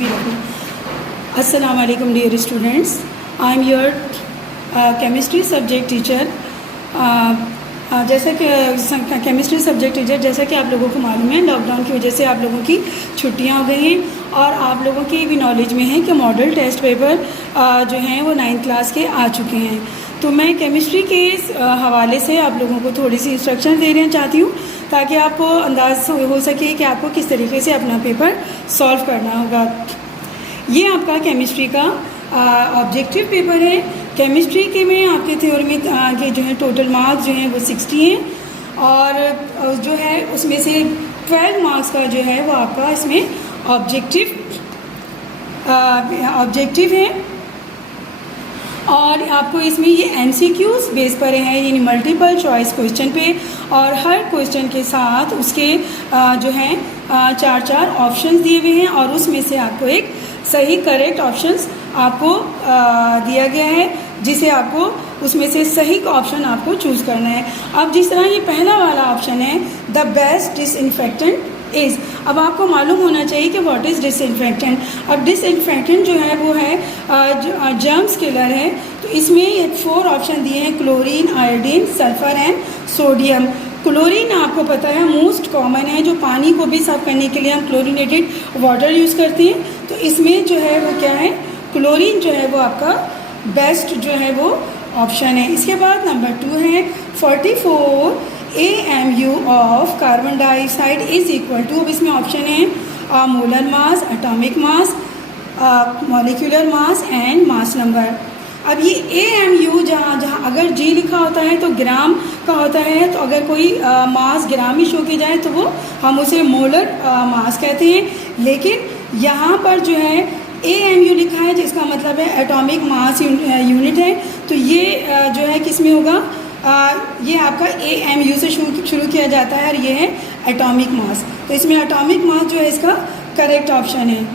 भी रखूँ। अस्सलाम वालेकुम dear students, I am your chemistry subject teacher. जैसा कि केमिस्ट्री सब्जेक्ट टीचर, जैसा कि आप लोगों को मालूम है, लॉकडाउन की वजह से आप लोगों की छुट्टियां हो गई हैं और आप लोगों की भी नॉलेज में है कि मॉडल टेस्ट पेपर जो हैं वो 9th क्लास के आ चुके हैं। तो मैं केमिस्ट्री के इस हवाले से आप लोगों को थोड़ी सी इंस्ट्रक्शन देना चाहती हूँ ताकि आपको अंदाज हो सके कि आपको किस तरीके से अपना पेपर सॉल्व करना होगा। ये आपका केमिस्ट्री का ऑब्जेक्टिव पेपर है। केमिस्ट्री के में आपके थ्योरी में के जो है टोटल मार्क्स जो हैं वो 60 हैं और जो है उसमें से 12 मार्क्स का जो है वो आपका इसमें ऑब्जेक्टिव है और आपको इसमें ये MCQs बेस पर है, यानी मल्टीपल चॉइस क्वेश्चन पे, और हर क्वेश्चन के साथ उसके जो हैं 4 ऑप्शंस दिए हुए हैं और उसमें से आपको एक सही करेक्ट ऑप्शंस आपको दिया गया है जिसे आपको उसमें से सही ऑप्शन आपको चूज़ करना है। अब जिस तरह ये पहला वाला ऑप्शन है द बेस्ट डिसइंफेक्टेंट इज़, अब आपको मालूम होना चाहिए कि व्हाट इज़ डिसइंफेक्टेंट। अब डिसइंफेक्टेंट जो है वो है जर्म्स किलर है। तो इसमें 4 ऑप्शन दिए हैं, chlorine, iodine, sulphur and sodium. Chlorine आपको पता है मोस्ट कॉमन है, जो पानी को भी साफ करने के लिए हम क्लोरीनेटेड वाटर यूज़ करते हैं। तो इसमें जो है वो क्या है, क्लोरीन जो है वो आपका बेस्ट जो है वो ऑप्शन है। इसके बाद नंबर 2 है 44 AMU of carbon dioxide is equal to, अब इसमें ऑप्शन है molar mass, atomic mass, molecular mass and mass number. अब ये AMU जहाँ अगर G लिखा होता है तो ग्राम का होता है, तो अगर कोई मास ग्राम में शो की जाए तो वो हम उसे मोलर मास कहते हैं। लेकिन यहाँ पर जो है AMU लिखा है जिसका मतलब है एटॉमिक मास यूनिट है, तो ये जो है किस में होगा, ये आपका AMU से शुरू किया जाता है और ये है एटॉमिक मास। तो इसमें एटॉमिक मास जो है इसका करेक्ट ऑप्शन है।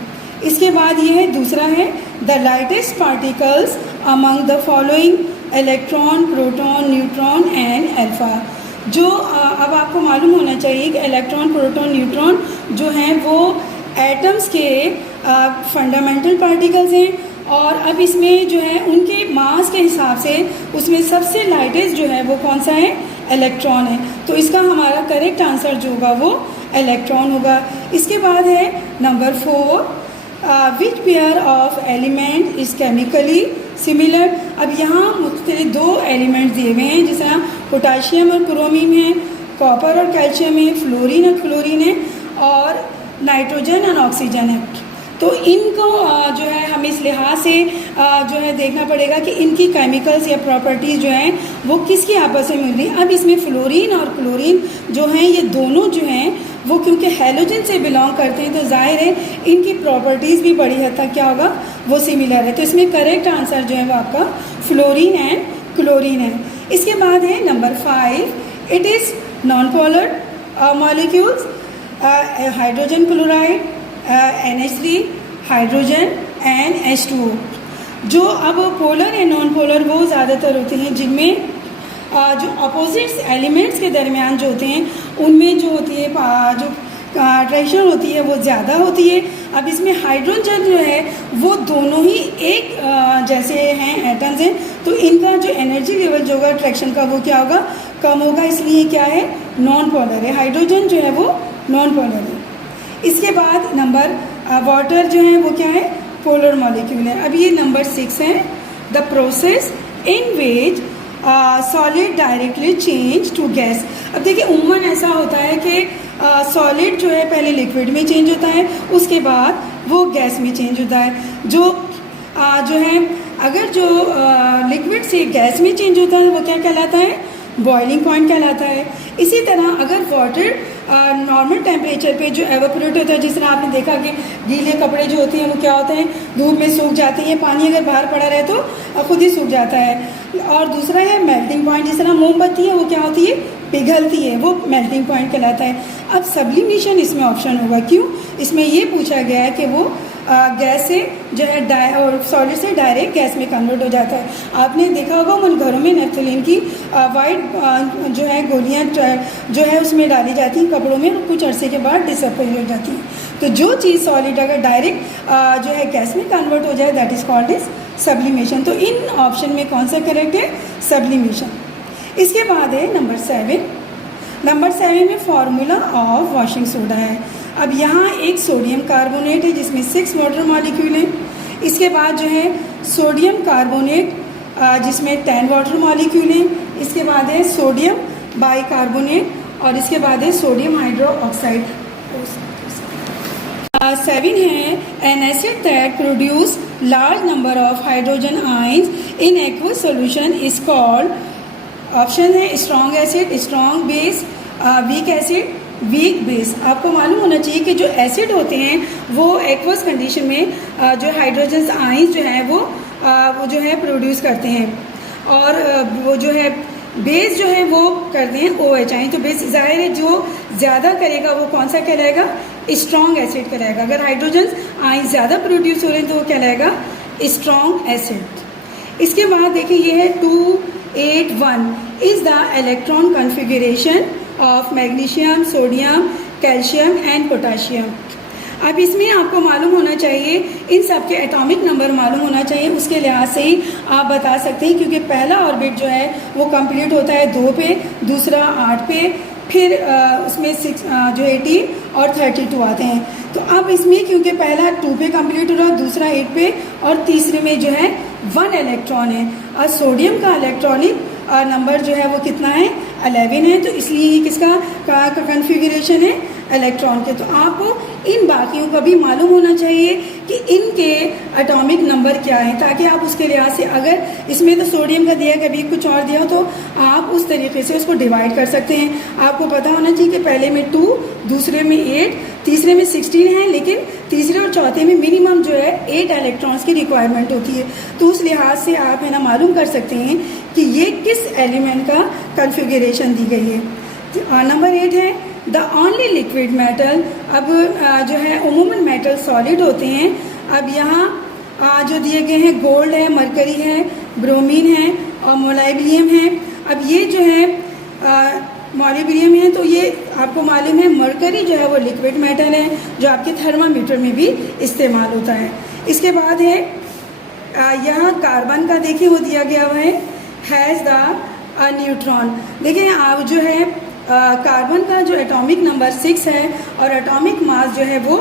इसके बाद ये है दूसरा है the lightest particles among the following electron, proton, neutron and alpha. जो अब आपको मालूम होना चाहिए कि इलेक्ट्रॉन, प्रोटॉन, न्यूट्रॉन जो हैं वो एटम्स के फंडामेंटल पार्टिकल्स हैं और अब इसमें जो है उनके मास के हिसाब से उसमें सबसे लाइटेस्ट जो है वो कौन सा है, इलेक्ट्रॉन है। तो इसका हमारा करेक्ट आंसर जो होगा वो इलेक्ट्रॉन होगा। इसके बाद है number 4 which pair of element is chemically similar. अब यहाँ मुख्तलिफ 2 एलिमेंट दिए हुए हैं, जिस तरह पोटाशियम और क्रोमियम है, कॉपर और कैल्शियम है, फ्लोरीन और क्लोरीन है और नाइट्रोजन और ऑक्सीजन है। तो इनको जो है हमें इस लिहाज से जो है देखना पड़ेगा कि इनकी केमिकल्स या प्रॉपर्टीज़ जो हैं वो किसकी आपस में मिल रही है। अब इसमें फ्लोरीन और क्लोरीन जो हैं ये दोनों जो हैं वो क्योंकि हैलोजन से बिलोंग करते हैं तो जाहिर है इनकी प्रॉपर्टीज़ भी बड़ी हद तक क्या होगा वो सिमिलर है। तो इसमें करेक्ट आंसर जो है वो आपका फ्लोरीन एंड क्लोरीन है। इसके बाद है number 5 it is non polar molecules, hydrogen chloride, NH3, hydrogen and H2O। जो अब पोलर या नॉन पोलर वो ज़्यादातर होते हैं जिनमें जो अपोजिट्स एलिमेंट्स के दरमियान जो होते हैं उनमें जो होती है जो अट्रैक्शन होती है वो ज़्यादा होती है। अब इसमें हाइड्रोजन जो है वो दोनों ही एक जैसे हैं एटम्स हैं, तो इनका जो एनर्जी लेवल जो होगा अट्रैक्शन का वो क्या होगा, कम होगा, इसलिए क्या है नॉन पोलर है। हाइड्रोजन जो है वो नॉन पोलर है। इसके बाद नंबर वाटर जो है वो क्या है, पोलर मॉलिक्यूल है। अब ये नंबर 6 है the process in which solid directly change to gas. अब देखिए उम्मन ऐसा होता है कि सॉलिड जो है पहले लिक्विड में चेंज होता है, उसके बाद वो गैस में चेंज होता है। जो है अगर जो लिक्विड से गैस में चेंज होता है वो क्या कहलाता है, बॉइलिंग पॉइंट कहलाता है। इसी तरह अगर वाटर नॉर्मल टेम्परेचर पे जो एवापोरेट होता है, जिस तरह आपने देखा कि गीले कपड़े जो होते हैं वो क्या होते हैं धूप में सूख जाते हैं, पानी अगर बाहर पड़ा रहे तो खुद ही सूख जाता है। और दूसरा है मेल्टिंग पॉइंट, जिस तरह मोमबत्ती है वो क्या होती है, पिघलती है, वो मेल्टिंग पॉइंट कहलाता है। अब सब्लिमेशन इसमें ऑप्शन होगा, क्यों, इसमें ये पूछा गया है कि वो गैस से जो है और सॉलिड से डायरेक्ट गैस में कन्वर्ट हो जाता है। आपने देखा होगा उन घरों में नेफ्थलीन की वाइट जो है गोलियाँ जो है उसमें डाली जाती हैं कपड़ों में, और कुछ अरसे के बाद डिसअपियर हो जाती हैं। तो जो चीज़ सॉलिड अगर डायरेक्ट जो है गैस में कन्वर्ट हो जाए, that is called is sublimation. तो इन ऑप्शन में कौन सा करेक्ट है? सब्लिमेशन। इसके बाद है नंबर 7। नंबर 7 में फॉर्मूला ऑफ वॉशिंग सोडा है। अब यहाँ एक सोडियम कार्बोनेट है जिसमें 6 वाटर मॉलिक्यूल हैं। इसके बाद जो है सोडियम कार्बोनेट जिसमें 10 वाटर मॉलिक्यूल हैं। इसके बाद है सोडियम बाइकार्बोनेट, और इसके बाद है सोडियम हाइड्रो ऑक्साइड। 7 है an acid that produce large number of hydrogen ions in aqueous solution is called. Option है strong acid, strong base, weak acid, weak base. आपको मालूम होना चाहिए कि जो एसिड होते हैं वो एक्वस कंडीशन में जो हाइड्रोजन आयंस जो है वो जो है प्रोड्यूस करते हैं, और वो जो है बेस जो है वो करते हैं OH आयन। तो बेस जाहिर है जो ज़्यादा करेगा वो कौन सा कहलाएगा? स्ट्रॉन्ग एसिड कहलाएगा। अगर हाइड्रोजन आयन ज़्यादा प्रोड्यूस हो रहे हैं तो वो कहलाएगा स्ट्रॉन्ग एसिड। इसके बाद देखिए ये है 281 is the electron configuration of magnesium, sodium, calcium and potassium. अब इसमें आपको मालूम होना चाहिए, इन सब के एटॉमिक नंबर मालूम होना चाहिए, उसके लिहाज से ही आप बता सकते हैं, क्योंकि पहला ऑर्बिट जो है वो कंप्लीट होता है 2 पे, दूसरा 8 पे, फिर उसमें 6 जो 18 और 32 आते हैं। तो अब इसमें क्योंकि पहला 2 पे कंप्लीट हो रहा है, दूसरा 8 पे, और तीसरे में जो है 1 इलेक्ट्रॉन है। और सोडियम का इलेक्ट्रॉनिक नंबर जो है वो कितना है? 11 है। तो इसलिए ये किसका कन्फिगरेशन है? इलेक्ट्रॉन के। तो आपको इन बाकियों का भी मालूम होना चाहिए कि इनके एटॉमिक नंबर क्या है, ताकि आप उसके लिहाज से, अगर इसमें तो सोडियम का दिया कभी कुछ और दिया हो तो आप उस तरीके से उसको डिवाइड कर सकते हैं। आपको पता होना चाहिए कि पहले में 2, दूसरे में 8, तीसरे में 16 है, लेकिन तीसरे और चौथे में मिनिमम जो है 8 इलेक्ट्रॉन्स की रिक्वायरमेंट होती है। तो उस लिहाज से आप है ना मालूम कर सकते हैं कि ये किस एलिमेंट का कन्फिगरेशन दी गई है। नंबर 8 है द ओनली लिक्विड मेटल। अब जो है उमूमन मेटल सॉलिड होते हैं। अब यहाँ जो दिए गए हैं गोल्ड है, मरकरी है, ब्रोमीन है और मोलाइबिलियम है। अब ये जो है मोलाइबिलियम है, तो ये आपको मालूम है मरकरी जो है वो लिक्विड मेटल है जो आपके थर्मामीटर में भी इस्तेमाल होता है। इसके बाद है यहाँ कार्बन का देखिए वो दिया गया हुआ है हैज़ द न्यूट्रॉन। देखिए आप जो है कार्बन का जो एटॉमिक नंबर 6 है और एटॉमिक मास जो है वो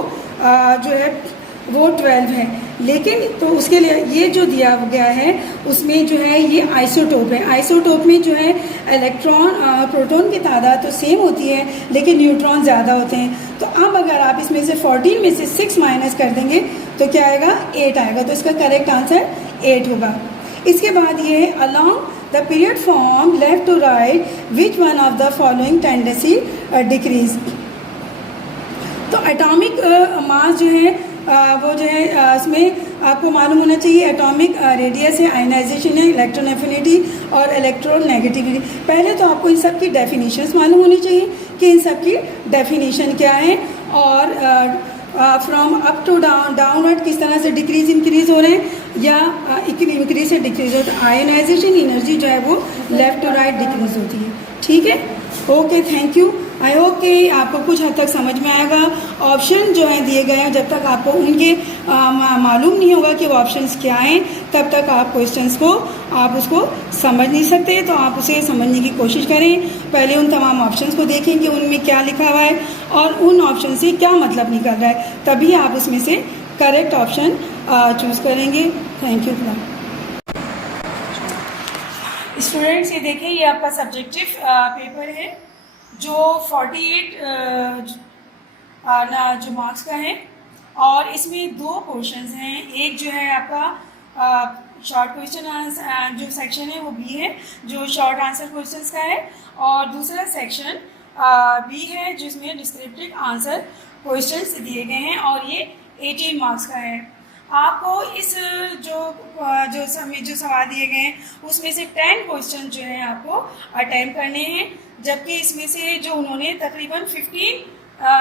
12 है, लेकिन तो उसके लिए ये जो दिया गया है उसमें जो है ये आइसोटोप है। आइसोटोप में जो है इलेक्ट्रॉन प्रोटॉन की तादाद तो सेम होती है लेकिन न्यूट्रॉन ज़्यादा होते हैं। तो अब अगर आप इसमें से 14 में से 6 माइनस कर देंगे तो क्या आएगा? 8 आएगा। तो इसका करेक्ट आंसर 8 होगा। इसके बाद ये है along the period from left to right which one of the following tendency decrease. तो एटॉमिक मास जो है वो जो है इसमें आपको मालूम होना चाहिए एटॉमिक रेडियस है, आयनाइजेशन है, इलेक्ट्रॉन एफिनिटी और इलेक्ट्रॉन नेगेटिविटी। पहले तो आपको इन सब की डेफिनेशंस मालूम होनी चाहिए कि इन सब की डेफिनेशन क्या है, और फ्रॉम अप टू डाउनवर्ड किस तरह से डिक्रीज इंक्रीज हो रहे हैं या इंक्रीज से डिक्रीज होता है। आयनाइजेशन एनर्जी जो है वो लेफ्ट टू राइट डिक्रीज होती है। ठीक है, okay, thank you. I hope कि आपको कुछ हद तक समझ में आएगा। ऑप्शन जो है दिए गए हैं, जब तक आपको उनके मालूम नहीं होगा कि वो ऑप्शंस क्या हैं, तब तक आप क्वेश्चंस को आप उसको समझ नहीं सकते। तो आप उसे समझने की कोशिश करें। पहले उन तमाम ऑप्शंस को देखें कि उनमें क्या लिखा हुआ है और उन ऑप्शन से क्या मतलब निकल रहा है, तभी आप उसमें से करेक्ट ऑप्शन चूज़ करेंगे। Thank you. स्टूडेंट्स, ये देखें, ये आपका सब्जेक्टिव पेपर है जो 48 जो मार्क्स का है, और इसमें 2 क्वेश्चंस हैं। एक जो है आपका शॉर्ट क्वेश्चन आंसर जो सेक्शन है वो बी है, जो शॉर्ट आंसर क्वेश्चंस का है, और दूसरा सेक्शन बी है जिसमें डिस्क्रिप्टिव आंसर क्वेश्चंस दिए गए हैं, और ये 18 मार्क्स का है। आपको इस जो सवाल दिए गए हैं उसमें से 10 क्वेश्चन जो है आपको अटेम्प्ट करने हैं, जबकि इसमें से जो उन्होंने तकरीबन 15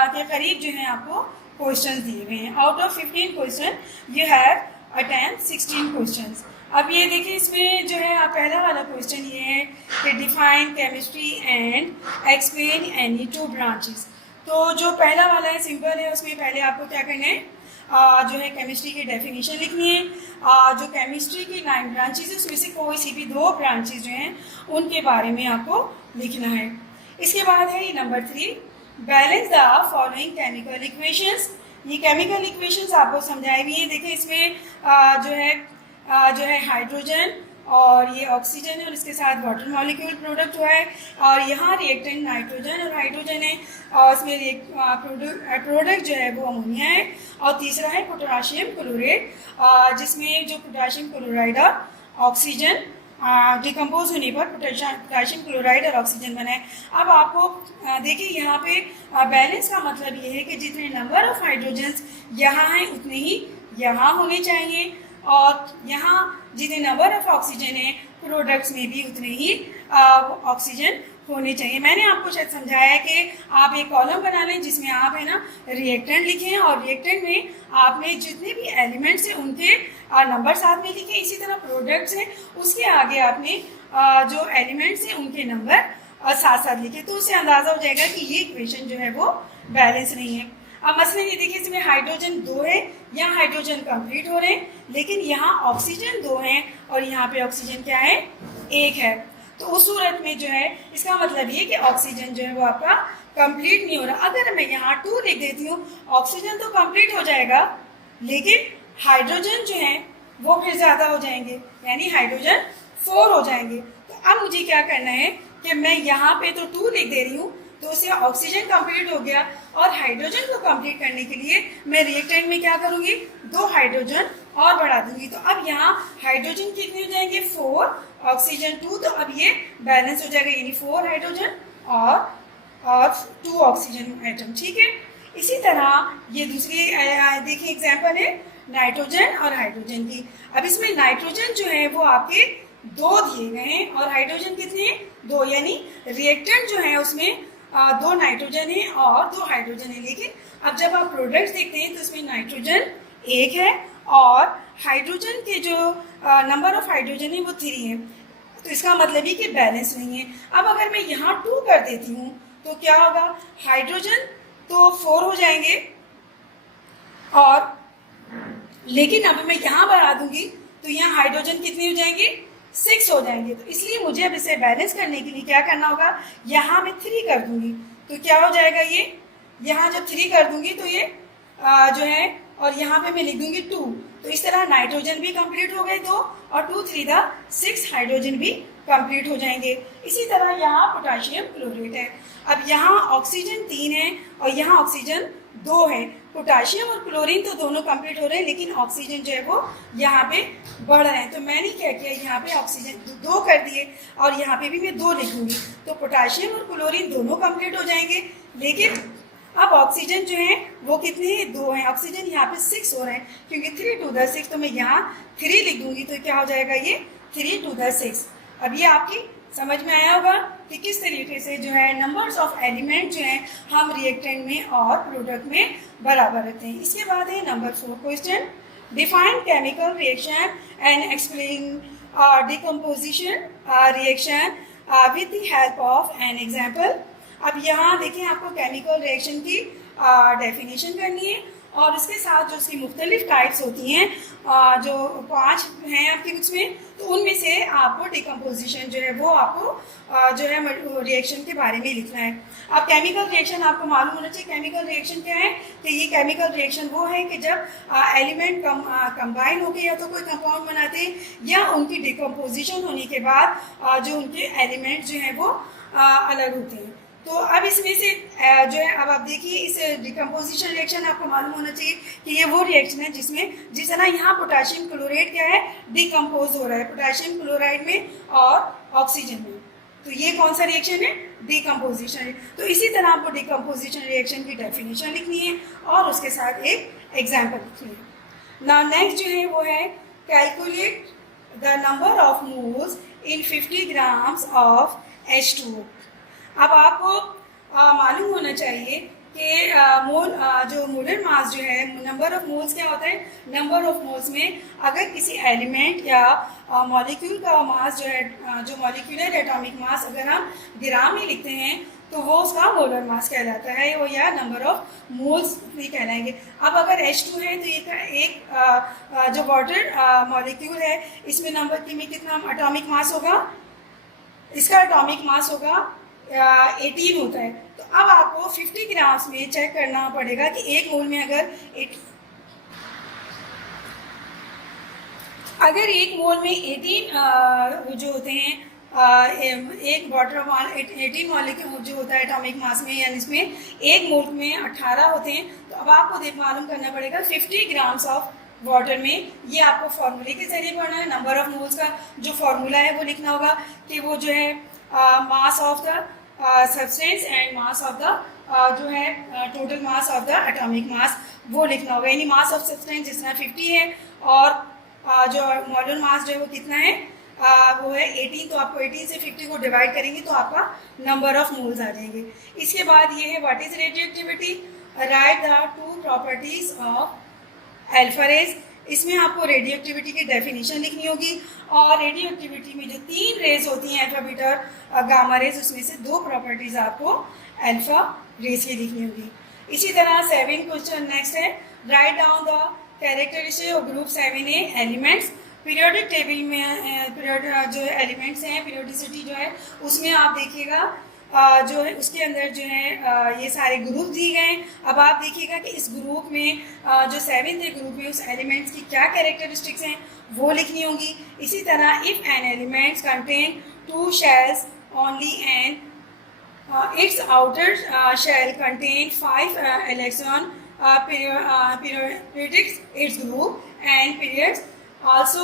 के करीब जो है आपको क्वेश्चन दिए हुए हैं। Out of 15 question you have attempt 16 questions. अब ये देखिए इसमें जो है पहला वाला क्वेश्चन ये है कि define chemistry and explain any two branches. तो जो पहला वाला है सिंपल है, उसमें पहले आपको क्या करना है, जो है केमिस्ट्री की डेफिनेशन लिखनी है। जो केमिस्ट्री की 9 ब्रांचेस है उसमें से कोई सी भी 2 ब्रांचेस जो हैं उनके बारे में आपको लिखना है। इसके बाद है ये number 3, balance the following chemical equations. ये केमिकल इक्वेशंस आपको समझाई हुई है। देखिए इसमें जो है हाइड्रोजन और ये ऑक्सीजन है और इसके साथ वाटर मॉलिक्यूल प्रोडक्ट हुआ है, और यहाँ रिएक्टेंट नाइट्रोजन और हाइड्रोजन है, और इसमें प्रोडक्ट जो है वो अमोनिया है, और तीसरा है पोटेशियम क्लोराइड, जिसमें जो पोटेशियम क्लोराइड और ऑक्सीजन डिकम्पोज होने पर पोटेशियम क्लोराइड और ऑक्सीजन बना है। अब आपको देखिए यहाँ पे बैलेंस का मतलब ये है कि जितने नंबर ऑफ हाइड्रोजन्स यहाँ हैं उतने ही यहाँ होने चाहिए, और यहाँ जितने नंबर ऑफ ऑक्सीजन है प्रोडक्ट्स में भी उतने ही ऑक्सीजन होने चाहिए। मैंने आपको शायद समझाया कि आप एक कॉलम बना लें जिसमें आप है ना रिएक्टेंट लिखें, और रिएक्टेंट में आपने जितने भी एलिमेंट्स हैं उनके नंबर साथ में लिखे। इसी तरह प्रोडक्ट्स हैं उसके आगे आपने जो एलिमेंट्स हैं उनके नंबर साथ साथ लिखे, तो उससे अंदाज़ा हो जाएगा कि ये इक्वेशन जो है वो बैलेंस नहीं है। अब मसलन ये देखिए इसमें हाइड्रोजन 2 है, यहाँ हाइड्रोजन कंप्लीट हो रहे हैं, लेकिन यहाँ ऑक्सीजन 2 हैं और यहाँ पे ऑक्सीजन क्या है, 1 है। तो उस सूरत में जो है इसका मतलब ये कि ऑक्सीजन जो है वो आपका कंप्लीट नहीं हो रहा। अगर मैं यहाँ 2 लिख देती हूँ, ऑक्सीजन तो कंप्लीट हो जाएगा, लेकिन हाइड्रोजन जो है वो फिर ज़्यादा हो जाएंगे, यानी हाइड्रोजन 4 हो जाएंगे। तो अब मुझे क्या करना है कि मैं यहाँ पे तो 2 लिख दे रही हूँ, तो उससे ऑक्सीजन कंप्लीट हो गया, और हाइड्रोजन को कंप्लीट करने के लिए मैं रिएक्टेंट में क्या करूँगी, 2 हाइड्रोजन और बढ़ा दूंगी। तो अब यहाँ हाइड्रोजन कितने हो जाएंगे, 4, ऑक्सीजन 2, तो अब ये बैलेंस हो जाएगा, यानी 4 हाइड्रोजन और 2 ऑक्सीजन एटम। ठीक है। इसी तरह ये दूसरी देखिए एग्जाम्पल है नाइट्रोजन और हाइड्रोजन की। अब इसमें नाइट्रोजन जो है वो आपके 2 दिए गए हैं और हाइड्रोजन कितने हैं, 2, यानी रिएक्टेंट जो है उसमें 2 नाइट्रोजन है और 2 हाइड्रोजन है। लेकिन अब जब आप प्रोडक्ट्स देखते हैं तो इसमें नाइट्रोजन 1 है और हाइड्रोजन के जो नंबर ऑफ हाइड्रोजन है वो 3 है, तो इसका मतलब ये कि बैलेंस नहीं है। अब अगर मैं यहाँ 2 कर देती हूँ तो क्या होगा, हाइड्रोजन तो 4 हो जाएंगे, और लेकिन अब मैं यहाँ बढ़ा दूंगी तो यहाँ हाइड्रोजन कितने हो जाएंगे, 6 हो जाएंगे। तो इसलिए मुझे अब इसे बैलेंस करने के लिए क्या करना होगा, यहाँ मैं 3 कर दूंगी, तो क्या हो जाएगा, ये यहाँ जब 3 कर दूंगी तो ये जो है, और यहाँ पे मैं लिख दूंगी 2, तो इस तरह नाइट्रोजन भी कंप्लीट हो गए 2, और 2 3 6 हाइड्रोजन भी कंप्लीट हो जाएंगे। इसी तरह यहाँ पोटेशियम क्लोराइड है। अब यहाँ ऑक्सीजन 3 है और यहाँ ऑक्सीजन 2 है। पोटेशियम और क्लोरीन तो दोनों कंप्लीट हो रहे हैं, लेकिन ऑक्सीजन जो है वो यहाँ पे बढ़ रहे हैं। तो मैंने क्या किया, यहाँ पे ऑक्सीजन 2 कर दिए और यहाँ पे भी मैं 2 लिखूंगी, तो पोटेशियम और क्लोरीन दोनों कंप्लीट हो जाएंगे। लेकिन अब ऑक्सीजन जो है वो कितने हैं, 2 हैं। ऑक्सीजन यहाँ पे 6 हो रहे हैं, क्योंकि 3 to the 6, तो मैं यहाँ 3 लिख दूंगी, तो क्या हो जाएगा, ये 3 to the 6। अब ये आपकी समझ में आया होगा कि किस तरीके से जो है नंबर्स ऑफ एलिमेंट जो हैं हम रिएक्टेंट में और प्रोडक्ट में बराबर रखते हैं। इसके बाद है number 4 question, define chemical reaction and explain decomposition reaction with the help of an example. अब यहाँ देखिए आपको केमिकल रिएक्शन की डेफिनेशन करनी है, और उसके साथ जो उसकी मुख्तलिफ टाइप्स होती हैं, जो 5 हैं आपकी बुक्स में, तो उनमें से आपको डिकम्पोजिशन जो है वो आपको जो है रिएक्शन के बारे में लिखना है। अब केमिकल रिएक्शन आपको मालूम होना चाहिए, केमिकल रिएक्शन क्या है, कि ये केमिकल रिएक्शन वो है कि जब एलिमेंट कंबाइन होकर या तो कोई कंपाउंड बनाते हैं, या उनकी डिकम्पोजिशन होने के बाद जो उनके एलिमेंट जो हैं वो अलग होते हैं। तो अब इसमें से जो है, अब आप देखिए इस डिकम्पोजिशन रिएक्शन आपको मालूम होना चाहिए कि ये वो रिएक्शन है जिसमें जिस तरह यहाँ पोटेशियम क्लोराइड क्या है, डिकम्पोज हो रहा है पोटेशियम क्लोराइड में और ऑक्सीजन में, तो ये कौन सा रिएक्शन है, डिकम्पोजिशन है। तो इसी तरह आपको डिकम्पोजिशन रिएक्शन की डेफिनेशन लिखनी है और उसके साथ एक एग्जाम्पल लिखनी है। नाउ नेक्स्ट जो है वो है calculate the number of moles in 50 grams of H2O। अब आपको मालूम होना चाहिए कि मोल जो मोलर मास जो है, नंबर ऑफ मोल्स क्या होता है, नंबर ऑफ मोल्स में अगर किसी एलिमेंट या मॉलिक्यूल का मास जो है, जो मॉलिक्यूलर एटॉमिक मास अगर हम ग्राम में लिखते हैं तो वो उसका मोलर मास कहलाता है, वो या नंबर ऑफ मोल्स भी कहलाएंगे। अब अगर H2 है तो ये एक जो वाटर मॉलिक्यूल है इसमें नंबर में कितना एटॉमिक मास होगा, इसका एटॉमिक मास होगा 18 होता है। तो अब आपको 50 ग्राम्स में चेक करना पड़ेगा कि एक मोल में अगर एक मोल में 18 जो होते हैं एक वाटर 18 मॉलिक्यूल जो होता है एटॉमिक मास में, यानी इसमें एक मोल में 18 होते हैं। तो अब आपको मालूम करना पड़ेगा 50 ग्राम्स ऑफ वाटर में, ये आपको फॉर्मूले के जरिए पढ़ना है। नंबर ऑफ मोल्स का जो फॉर्मूला है वो लिखना होगा कि वो जो है mass of the substance and mass of the जो है total mass of the atomic mass, वो लिखना होगा। यानी मास ऑफ सब्सटेंस जितना 50 है और जो मोलर मास जो है वो कितना है, वो है 18। तो आपको 18 से 50 को डिवाइड करेंगे तो आपका नंबर ऑफ मोल्स आ जाएंगे। इसके बाद ये है what is radioactivity, write the two properties of alpha rays. इसमें आपको रेडियोएक्टिविटी की डेफिनेशन लिखनी होगी और रेडियोएक्टिविटी में जो 3 रेज होती हैं अल्फा बीटा और गामा रेज, उसमें से 2 प्रॉपर्टीज आपको अल्फा रेज की लिखनी होगी। इसी तरह 7 क्वेश्चन नेक्स्ट है, write down the characteristic of group 7A elements. Periodic table में जो एलिमेंट्स हैं, पीरियोडिसिटी जो है उसमें आप देखिएगा जो है उसके अंदर जो है ये सारे ग्रुप दिए गए हैं। अब आप देखिएगा कि इस ग्रुप में जो 7th ग्रुप में उस एलिमेंट्स की क्या कैरेक्टरिस्टिक्स हैं वो लिखनी होगी। इसी तरह if an elements contain 2 shells only and its outer shell contain 5 electron periodics its group and periods, also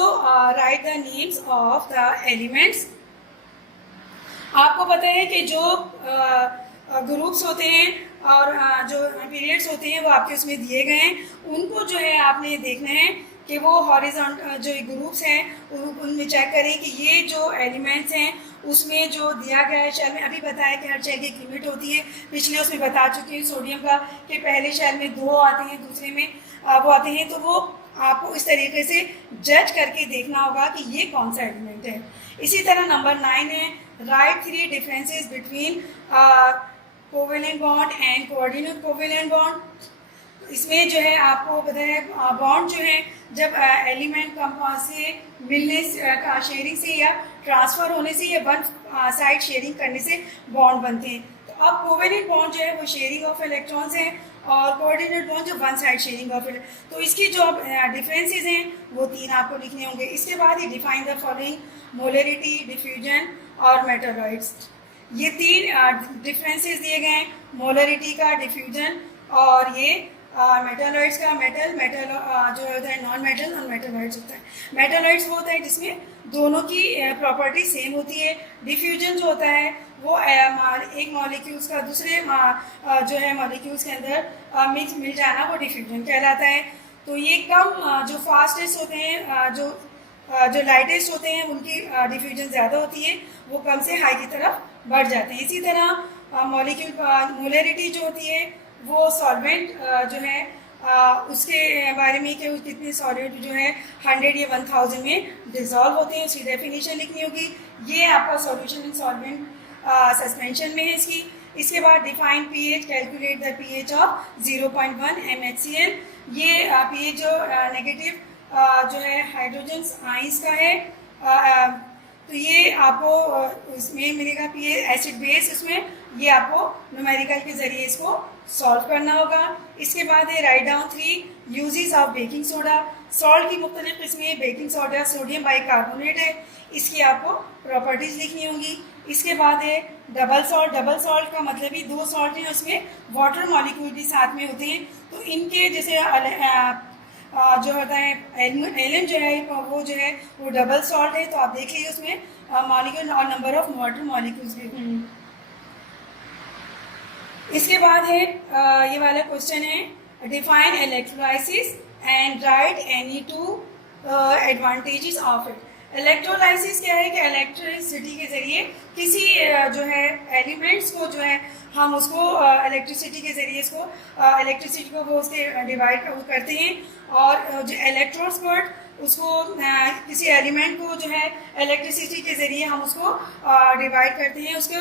write the names of the elements। आपको पता है कि जो ग्रुप्स होते हैं और जो पीरियड्स होते हैं वो आपके उसमें दिए गए हैं, उनको जो है आपने देखना है कि वो हॉरिजॉन्टल जो ग्रुप्स हैं उनमें चेक करें कि ये जो एलिमेंट्स हैं उसमें जो दिया गया है शेल में, अभी बताया कि हर शेल की एक लिमिट होती है, पिछले उसमें बता चुकी हूँ सोडियम का कि पहले शेल में 2 आते हैं, दूसरे में वो आते हैं। तो वो आपको इस तरीके से जज करके देखना होगा कि ये कौन सा एलिमेंट है। इसी तरह नंबर 9 है, right 3 differences between covalent bond and coordinate covalent bond. इसमें जो है आपको पता है बॉन्ड जो है जब एलिमेंट कंपाउंड से मिलने का शेयरिंग से या ट्रांसफ़र होने से या वन साइड शेयरिंग करने से बॉन्ड बनते हैं। तो अब कोवेलेंट बॉन्ड जो है वो शेयरिंग ऑफ इलेक्ट्रॉन्स हैं और कोऑर्डिनेट बॉन्ड जो वन साइड शेयरिंग ऑफ तो इसकी जो डिफरेंसेस हैं वो 3 आपको लिखने होंगे। इसके बाद ये define the following, molarity, diffusion और मेटालॉइड्स। ये 3 डिफरेंसेस दिए गए हैं, मोलरिटी का, डिफ्यूजन और ये मेटालॉइड्स का। मेटल जो होता है नॉन मेटल और मेटालॉइड्स होता है। मेटालॉइड्स वो होता है जिसमें दोनों की प्रॉपर्टी सेम होती है। डिफ्यूजन जो होता है वो एक मॉलिक्यूल्स का दूसरे जो है मॉलिक्यूल्स के अंदर मिल जाना, वो डिफ्यूजन कहलाता है। तो ये कम जो फास्टेस्ट होते हैं, जो लाइटेस्ट होते हैं उनकी डिफ्यूजन ज़्यादा होती है, वो कम से हाई की तरफ बढ़ जाते हैं। इसी तरह मॉलिक्यूल मोलरिटी जो होती है वो सॉल्वेंट जो है उसके बारे में कि कितने सॉलिड जो है 100 या 1000 में डिजॉल्व होते हैं, उसकी डेफिनेशन लिखनी होगी। ये आपका सॉल्यूशन इन सॉल्वेंट सस्पेंशन में है इसकी। इसके बाद define pH, calculate the pH of 0.1 MHCl। ये पीएच जो नेगेटिव जो है हाइड्रोजन आइंस का है, तो ये आपको इसमें मिलेगा पीएच एसिड बेस, उसमें ये आपको न्यूमेरिकल के जरिए इसको सॉल्व करना होगा। इसके बाद है write down 3 uses of baking soda. Salt की मुख्तलिफ किस्में, बेकिंग सोडा सोडियम बाइकार्बोनेट है, इसकी आपको प्रॉपर्टीज लिखनी होगी। इसके बाद है डबल सॉल्ट। डबल सॉल्ट का मतलब ही 2 सॉल्ट हैं, उसमें वाटर मॉलिक्यूल भी साथ में होते हैं। तो इनके जैसे जो होता है एलन जो है वो जो है वो डबल सॉल्ट है। तो आप देख लीजिए उसमें मॉलिक्यूल और नंबर ऑफ वाटर मॉलिक्यूल्स भी। इसके बाद है ये वाला क्वेश्चन है, define electrolysis and right any 2 advantages of it. Electrolysis क्या है कि इलेक्ट्रिसिटी के जरिए किसी जो है एलिमेंट्स को जो है हम उसको इलेक्ट्रिसिटी के ज़रिए इसको इलेक्ट्रिसिटी को वो उसके डिवाइड करते हैं। और जो इलेक्ट्रॉन स्पर्ट उसको किसी एलिमेंट को जो है इलेक्ट्रिसिटी के ज़रिए हम उसको डिवाइड करते हैं। उसको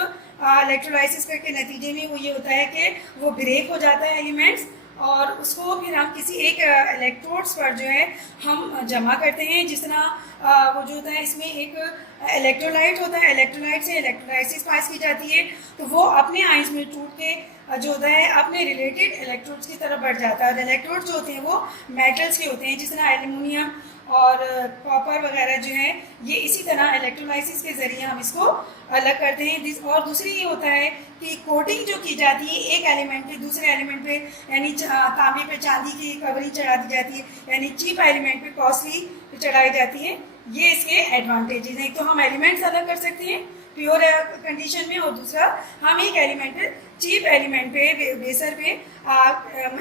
इलेक्ट्रोलाइसिस करके नतीजे में वो ये होता है कि वो ब्रेक हो जाता है एलिमेंट्स, और उसको फिर हम किसी एक इलेक्ट्रोड्स पर जो है हम जमा करते हैं। जिस तरह वो जो होता है इसमें एक इलेक्ट्रोलाइट होता है, इलेक्ट्रोलाइट से इलेक्ट्रोलाइसिस पास की जाती है, तो वो अपने आइंस में टूट के जो होता है अपने रिलेटेड इलेक्ट्रोड्स की तरफ बढ़ जाता है। और इलेक्ट्रोड्स जो होते हैं वो मेटल्स के होते हैं, जिस तरह एल्युमिनियम और कॉपर वगैरह जो है ये इसी तरह इलेक्ट्रोलाइसिस के ज़रिए हम इसको अलग करते हैं। और दूसरी ये होता है कि कोटिंग जो की जाती है एक एलिमेंट पे दूसरे एलिमेंट पे, यानी तांबे पे चांदी की कवरिंग चढ़ा दी जाती है, यानी चीप एलिमेंट पे कॉस्टली चढ़ाई जाती है। ये इसके एडवांटेजेस हैं। एक तो हम एलिमेंट्स अलग कर सकते हैं प्योर कंडीशन में, और दूसरा हम एक एलिमेंट पे चीप एलिमेंट पे बेसर पे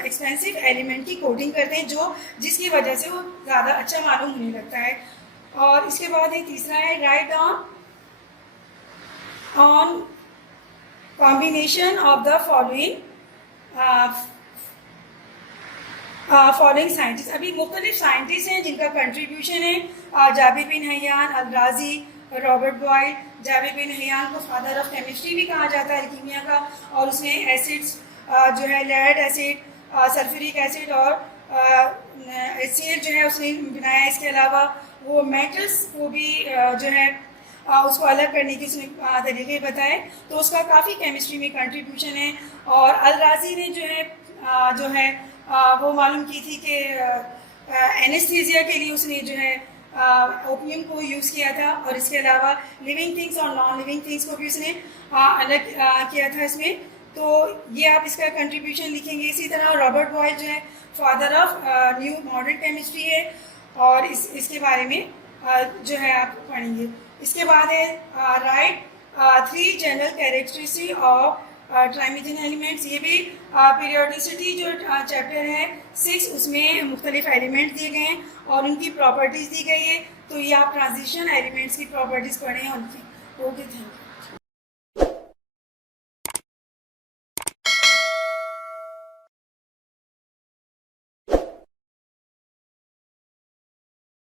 एक्सपेंसिव एलिमेंट की कोटिंग करते हैं, जो जिसकी वजह से वो ज़्यादा अच्छा मालूम होने लगता है। और इसके बाद एक तीसरा है write down on combination of the following scientist. अभी मुख्तलिफ साइंटिस्ट हैं जिनका कंट्रीब्यूशन है। Jabir bin Hayyan, Al Razi, Robert Boyle. Jabir bin Hayyan को फादर ऑफ केमिस्ट्री भी कहा जाता है, कीमिया का, और उसने एसिड्स जो है लेड एसिड, सल्फ्यूरिक एसिड और एसिड जो है उसने बनाया। इसके अलावा वो मेटल्स को भी जो है उसको अलग करने की उसने तरीके बताए, तो उसका काफ़ी केमिस्ट्री में कंट्रीब्यूशन है। और अल राजी ने जो है वो मालूम की थी कि एनेस्थीसिया के लिए उसने जो है ओपियम को यूज़ किया था। और इसके अलावा लिविंग थिंग्स और नॉन लिविंग थिंग्स को भी उसने अलग किया था इसमें। तो ये आप इसका कंट्रीब्यूशन लिखेंगे। इसी तरह रॉबर्ट बॉयल जो है father of new modern chemistry है, और इसके बारे में जो है आप पढ़ेंगे। इसके बाद है राइट 3 जनरल कैरेक्टरिस्टिक ऑफ ट्राइमेथन एलिमेंट्स। ये भी पीरियोडिसिटी जो चैप्टर है 6 उसमें मुख्तलिफ एलिमेंट्स दिए गए हैं और उनकी प्रॉपर्टीज़ दी गई है। तो ये आप ट्रांजिशन एलिमेंट्स की प्रॉपर्टीज़ पढ़ें उनकी। Okay, thank you.